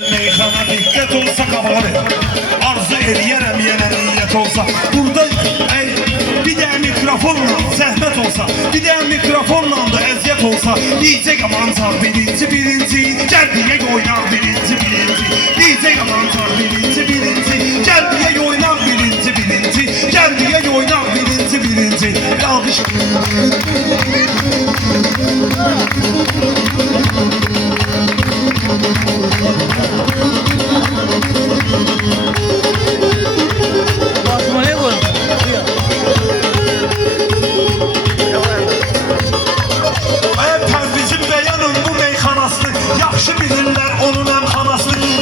Meykana dikkat olsa kabalı arzu eləyərəm yenə niyyət olsa burada bir də mikrofonla zəhmət olsa bir də mikrofonla da əziyyət olsa diyecək amancar birinci gəl deyək oynar birinci diyecək amancar birinci gəl deyək oynar birinci gəl deyək oynar birinci alqış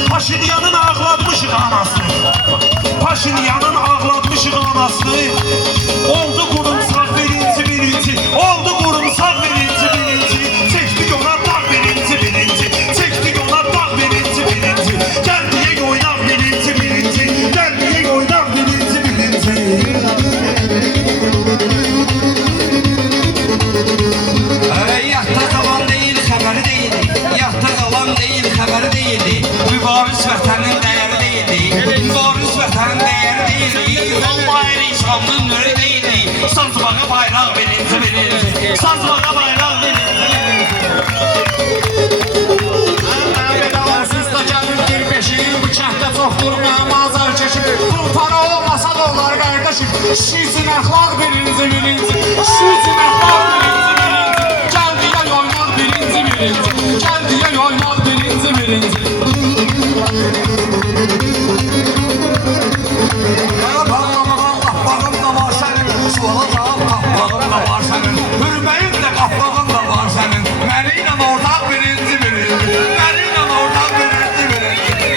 Paşinyanın ağlatmışıq anasını Paşinyanın ağlatmışıq anasını Oldu qurumsaq birinci Oldu qurumsaq birinci Çəkdik ona dağ birinci Çəkdik ona dağ birinci Gəl deyək oynaq birinci Gəl deyək oynaq birinci Yatda qalan deyil, xəbəri deyildi Yatda qalan deyil, xəbəri deyildi Mübariz vətənin dəyəri deyildi Mübariz vətənin dəyəri deyildi Olmayın insanlığın nörü deyildi Sazbağa bayraq birinci Sazbağa bayraq birinci Onsuz da gəlir bir beşiği Bu kənddə çoxdur mənim azar çeşib Bu para olmasa da olar qardaşım Şi üçün əxlaq birinci Şi üçün əxlaq birinci Gəl deyək oynaq birinci Gəl deyək oynaq birinci Qapağın da var sənin Suala cavab qapağın da var sənin Hürməyin də qapağın da var sənin Məni ilə ortaq birinci Məni ilə ortaq birinci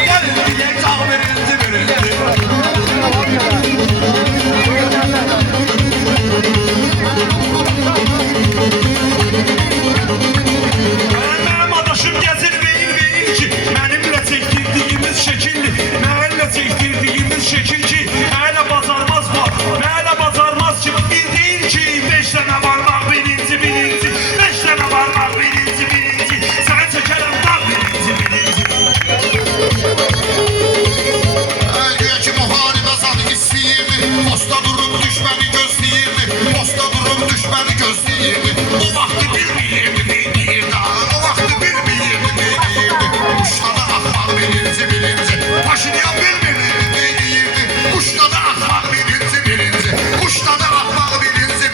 Gəlin deyək çağ birinci Mənim adaşım gəzir veyil ki Mənimlə çəkdirdiyimiz şəkilli Mənimlə çəkdirdiyimiz şəkil ki Mənə bacarmaz var Mənə bacarmaz ki Bir deyil ki 5 dənə varmaq birinci 5 dənə varmaq birinci Sənə çəkərəm dağ birinci Əlgəyə ki müharibə zadı istəyirdi Posta durub düşməni gözləyirdi Posta durub düşməni gözləyirdi O vaxtı bilməyirdi neyniyirdi O vaxtı bilməyirdi neyniyirdi Quşlarda axmaq birinci Paşinyan bilmirdi neyniyirdi Quşlarda axmaq birinci Quşlarda axmaq birinci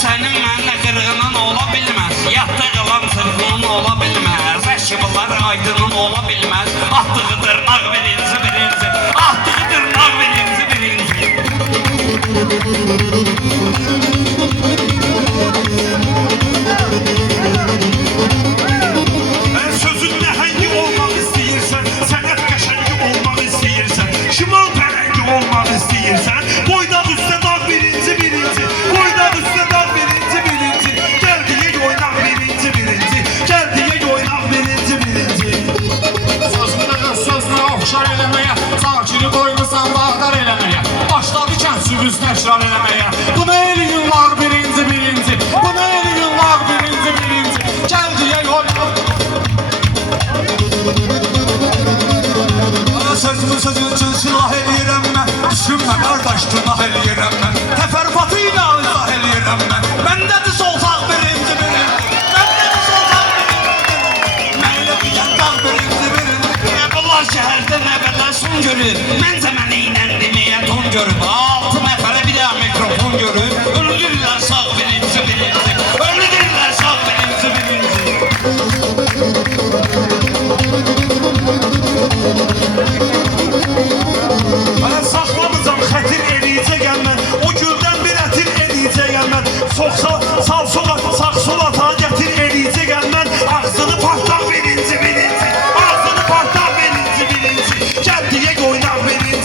Sənin mənlə qırğının ola bilməz Yatda qalan sırğının ola bilməz Əşkibalar aydının ola bilməz Atdığı dırnaq birinci Atdığı dırnaq birinci Sözün nəhəngi olmaq istəyirsən Sənət qəşəngi olmaq istəyirsən Şimal pərəngi olmaq istəyirsən Qoydaq üstə dağ birinci Qoydaq üstə dağ birinci Gəl deyək oynaq birinci Gəl deyək oynaq birinci Sözünə sözünə oxşar eləməyə Sakini qoymusan bağdar eləməyə Başladı kənsüvüz təkrar eləməyə Bunu eləyin var birinci Bunu eləyin var birinci Gəl deyək oynaq Sözümü sözün üçün silah eləyirəm mən Düşünmə qardaş günah eləyirəm mən Təfərfatı ilə izah eləyirəm mən Məndədir soltaq birinci Məndədir soltaq birinci Mənlə deyən dağ birinci Bunlar şəhərdə nəvələr son görür Məncə mənə ilə deməyə ton görüb 6 nəfərə bir daha mikrofon görür Öldürürlər sağ birinci Öldürürlər sağ birinci Mən saxlamayacam xətir eləyəcəyəm mən O güldən bir ətir eləyəcəyəm mən Soxsa sağ sol atağa gətir eləyəcəyəm mən Ağzını partlaq birinci Ağzını partlaq birinci Gəl deyək oynaq birinci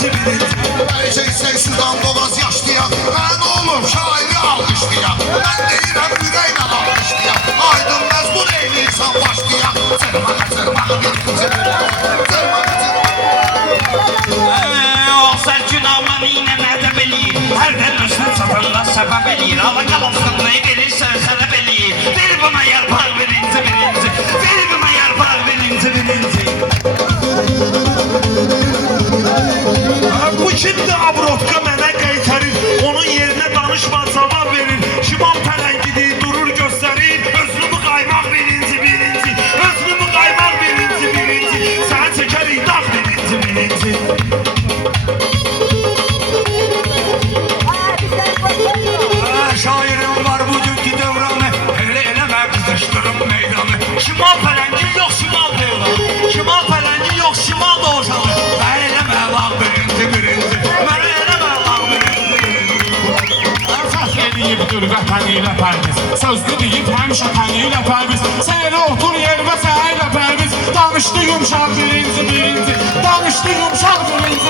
Sözdür vətənilə pərviz, sözdür deyib həmişə tənilə pərviz. Səyri otur yervə səylə pərviz, danışdı yumşaq birinci, danışdı yumşaq birinci.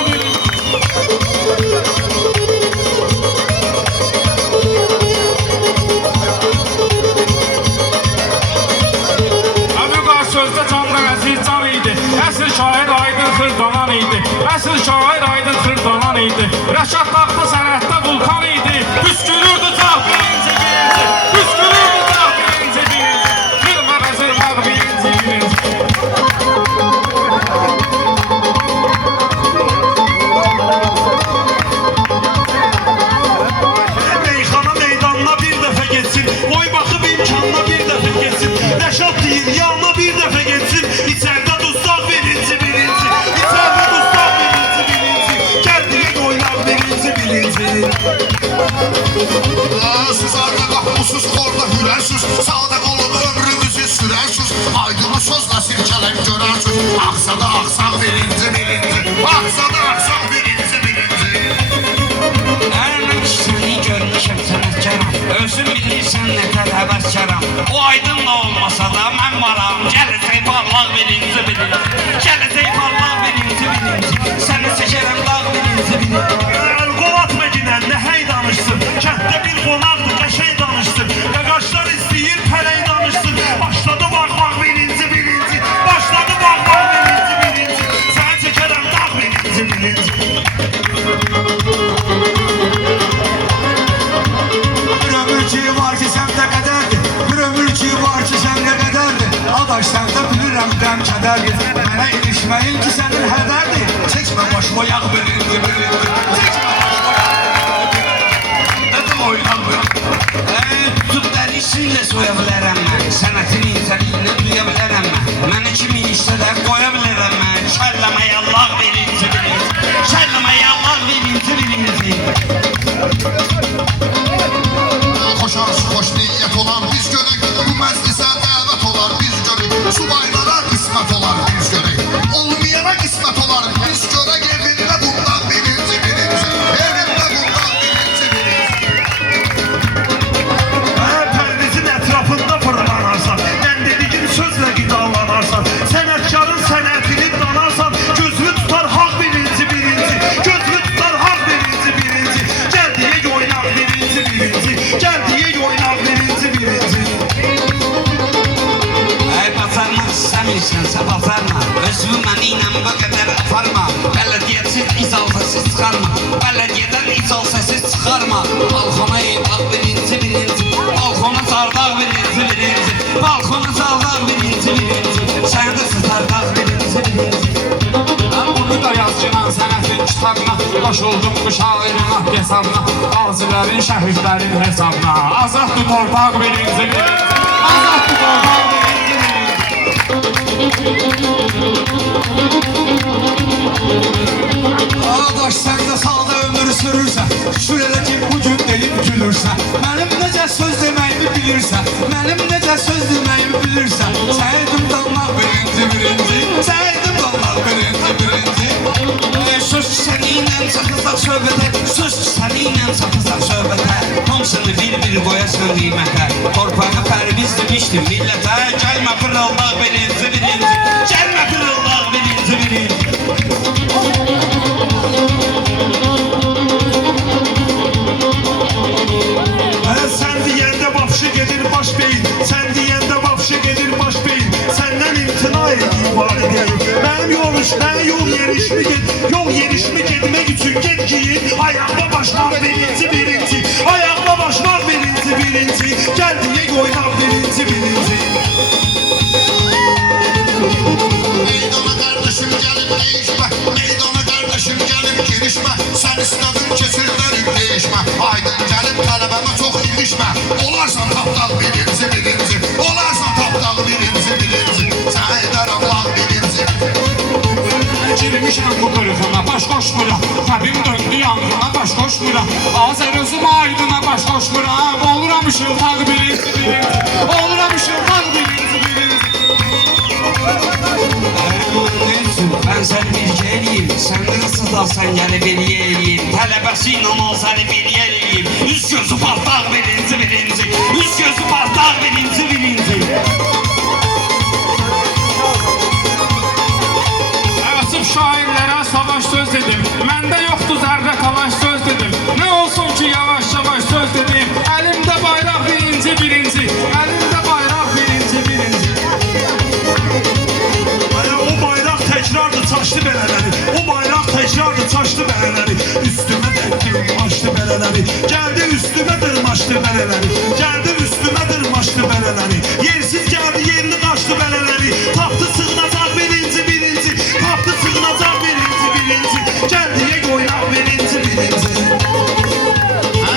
Sözdə canlı əziz can idi, əsl şair Aydın Xırdalan idi, əsl şair Aydın Xırdalan idi. Rəşad taxtı sənətdə vulkan idi, püskürürdü cah birinci, püskürürdü cah birinci, qırma vəzirlər birinci. Meyxana meydanına bir dəfə geçsin, boy baxıb imkanına bir dəfə geçsin. Rəşad deyir, yanına bir dəfə geçsin, içərdə dustaq birinci, içərdə dustaq birinci, kəndiyək oynaq birinci. Siz arda qapısız, orada hürərsiniz, sağda olun ömrünüzü sürərsiniz. Aydını sözlə sirkələn görərsiniz, axsa da axsaq birinci, axsa da axsaq birinci. Mən səni görmüşəm sənətkaram, özüm bilirsən nə tər həvəskaram. O aydınla olmasa da mən varam, gələcək parlaq birinci, gələcək parlaq birinci, səni seçərəm dağ birinci. Qol atma ginən, nəhəy danışsın, kənddə bir qonaqdır, qəşəy danışsın. Qəqaşlar istəyir, pərəy danışsın, başladı baxmaq birinci, başladı baxmaq birinci, səni çəkərəm dağ birinci. Bir ömür ki var ki səmtə qədərdir, bir ömür ki var ki səmtə qədərdir. Adaş səmtə bilirəm qəm kədərdir, mənə ilişməyin ki sənin hədərdir. Çəkmə başıma yağ birinci, çəkmə başıma nədim oynanmıyor. Tutub dərisilə soya bilərəm mən, sənətin incəliyini duya bilərəm mən. Məni kimi işdə də qoya bilərəm mən, kəlləmə yallaq birinci, kəlləmə yallaq birinci. Xoş arzu, xoş niyyət olan biz görək, bu məclisə dəvət olar biz görək. Subaylara qismət olar biz görək, olmayana qismət olar biz görək. Evində bundan birinci, evində bundan birinci. Pərvizin ətrafında fırlanarsan, mən dediğin sözlə qidalanarsan, sənətkarın sənətini danarsan, gözünü tutar haq birinci, gözünü tutar haq birinci. Gəl deyək oynaq birinci, gəl deyək oynaq birinci. Bacarmaq istəmirsənsə bacarma, özümü mənə ilə bu qədər aparma. Bələdiyyəçin icazəsiz çıxarma, bələdiyyədən icazəsiz çıxarma. Balxona eybaq birinci, balxona çardaq birinci, balxona çardaq birinci, səni də sızardaq birinci. Mən bunu da yazcılan sənətin kitabına, qoşuldum bu şairin haqq hesabına, qazilərin, şəhidlərin hesabına. Azaddır torpaq birinci, azaddır torpaq birinci. Adaş sən də sağda ömür sürürsən, şükür elə ki bugün deyib gülürsən. Mənim necə söz deməyimi bilirsən, mənim necə söz deməyimi bilirsən. Səydim dalmaq birinci, səydim dalmaq birinci. Söz səninlə çatacaq söhbətə, söz səninlə çatacaq söhbətə. Hamısını bir qoyasan qiymətə, torpağı pərviz demişdim millətə. Gəlmə pırıldaq birinci, gəlmə pırıldaq birinci. Sən deyəndə vapşı gedir baş beyin, sən deyəndə vapşı gedir baş beyin. Səndən imtina edeyim valideyim. Mənim yol yerişimi getmək üçün get giyin. Ayaqda başmaq birinci, ayaqda başmaq birinci. Gəl deyək oynaq birinci. Meydana qardaşım gəlib deyişmə, meydana qardaşım gəlib girişmə. Sən istədin keçirlərin deyişmə, aydın gəlib tələbəmə çox ilişmə. Olarsan tapdal birinci, olarsan tapdal birinci. Sən edərəm lağ birinci. Girmişəm bu qırğına, baş qoşmuram, təbim döndü yanğına, baş qoşmuram. Azər özüm aydına baş qoşmuram, oluram ışıltaq birinci, oluram ışıltaq birinci. Ben səni bircə eləyim, Səndə sıdarsan yəni bir yeriyim Tələbəsi ilə olsanı bir yeriyim Üç gözü partaq birinci Üç gözü partaq birinci Əsif şairlərə savaş söz dedim. Məndə yoxdur zərrə talaş söz dedim. Nə olsun ki yavaş yavaş söz dedim. Əlimdə bayraq birinci. Əlimdə bayraq birinci. O bayraq təkrardır çaşdı belələri O bayraq təkrardır çaşdı belələri Üstümə dəkdim açdı belələri Gəldi üstümə dırmaşdı belələri Gəldi üstümə dırmaşdı belələri Yersiz gəldi yerini qaçdı belələri Tapdı sığınacaq birinci Tapdı sığınacaq birinci Gəldiyə qoynaq birinci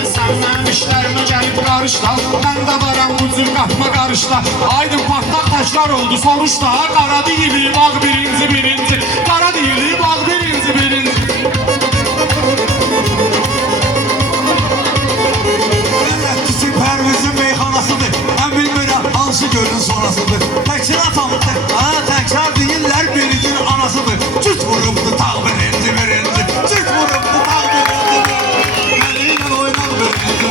Sən mənim işlərimə gəlib qarışla. Mən də varam bu cür qatma qarışla. Aydın patlaq təkrar oldu soruşda. Qara deyili bağ birinci. Qara deyili bağ birinci. Ləttisi Pərvizin meyxanasıdır Mən bilmirəm hansı gölün sonrasıdır Təkrar deyirlər birinin anasıdır Cüt vurubdu tağ birinci Cüt vurubdu tağ birinci Mənə ilə oynaq birinci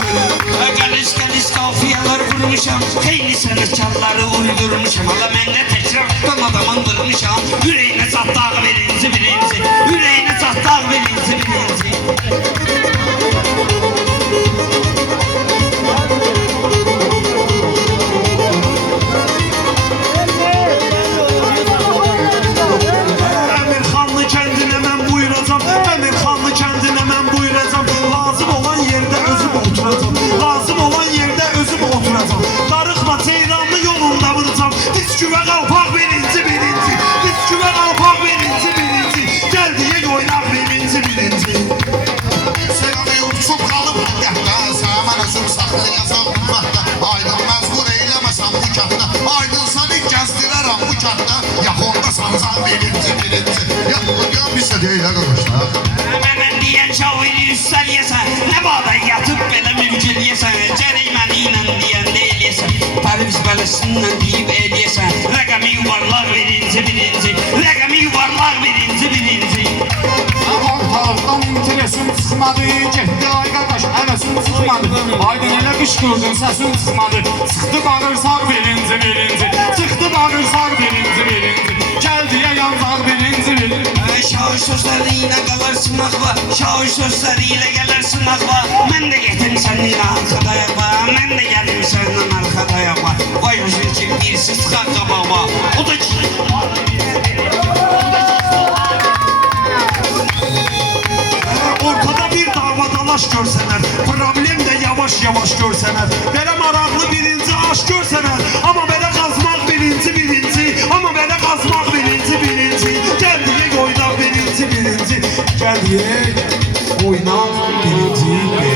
Qəliş qafiyalar vurmuşam Xeyli sənətkarları uydurmuşam Hala məndə təkrar tutan adamın vurmuşam Ürəyinə çatdaq birinci Ürəyinə çatdaq birinci Əmirxanlı kəndinə mən buyuracam Əmirxanlı kəndinə mən buyuracam Lazım olan yerdə özüm oturacam Lazım olan yerdə özüm oturacam Darıxma ceyranlı yolunda vuracam Diz güvə qalpaq birinci Diz güvə qalpaq birinci Gəldiyə qoynaq birinci Selamı uçub qalıb qəhdə Səmən özüm saxlayacaq bu vaxtda Aydın məzbur eyləməsən bu kəndə Aydın səni gəzdirərəm bu kəndə Yaxonda sancan birinci Yaxın bir sə deyilə qardaşlar Mənə deyən şaviri üstəliyəsən Nə bada yatıb belə mülküliyəsən Gərək məni ilə deyən deyiliyəsən Pərviz bələsindən deyib eliyəsən Rəqəmi yuvarlaq birinci Rəqəmi yuvarlaq birinci Ortalıqdan interesim çıxmadı. Getdi ay qardaş həvəsim çıxmadı. Aydın elə qışqırdın səsin çıxmadı. Çıxdı bağırsaq birinci. Çıxdı bağırsaq birinci. Gəldiyə yanzaq birinci. Şahı sözləri ilə qalar sınaqla Şahı sözləri ilə gələr sınaqla Mən də getim səninlə arxadayaqla Mən də gəlim səninlə arxadayaqla Vay özün ki birisi sıxaq qabaqma O da ki Ortada bir dava dalaş görsənər Problem də yavaş görsənər Belə maraqlı birinci aş görsənər Amma belə qazmaq birinci Amma belə qazmaq birinci Gəldiyə qoynaq birinci Gəldiyə qoynaq birinci